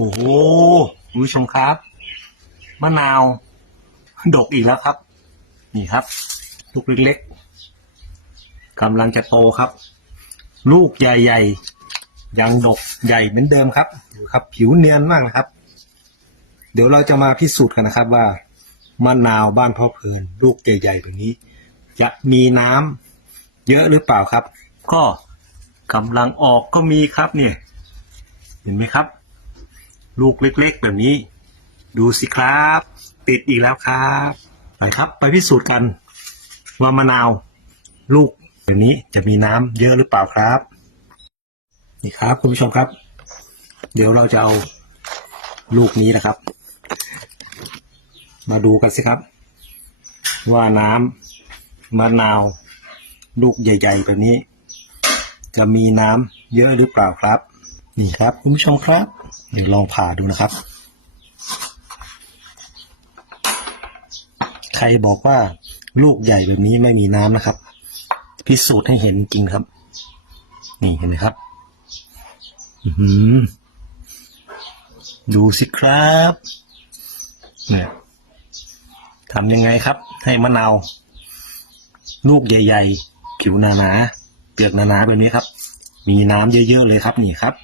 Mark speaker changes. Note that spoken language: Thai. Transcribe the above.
Speaker 1: โอ้โหคุณผู้ชมครับ มะนาว ดกอีกแล้วครับ นี่ครับ ลูกเล็กๆกำลังจะโตครับ ลูกใหญ่ๆ ยังดกใหญ่เหมือนเดิมครับดูครับ ผิวเนียนมากนะครับ เดี๋ยวเราจะมาพิสูจน์กันนะครับ ว่ามะนาวบ้านพ่อเพลิน ลูกใหญ่ๆแบบนี้ จะมีน้ำเยอะหรือเปล่าครับ ก็กำลังออกก็มีครับเนี่ย เห็นไหมครับ ลูกเล็กๆ แบบนี้ ดูสิครับ ติดอีกแล้วครับ ไปครับไปพิสูจน์กันว่ามะนาว ลูกแบบนี้จะมีน้ำเยอะหรือเปล่าครับ นี่ครับคุณผู้ชมครับ เดี๋ยวเราจะเอาลูกนี้นะครับ มาดูกันสิครับ ว่าน้ำมะนาว ลูกใหญ่ ๆ แบบนี้ จะมีน้ำเยอะหรือเปล่าครับ นี่ครับคุณผู้ชมครับเดี๋ยวลองผ่าดูนะครับ ใครบอกว่าลูกใหญ่แบบนี้ไม่มีน้ำนะครับ พิสูจน์ให้เห็นจริงครับ นี่เห็นไหมครับอือหือดูสิครับเนี่ยทำยังไงครับ ให้มะนาวลูกใหญ่ๆผิวหนาๆเปลือกหนาๆแบบนี้ครับ มีน้ำเยอะๆเลยครับนี่ครับ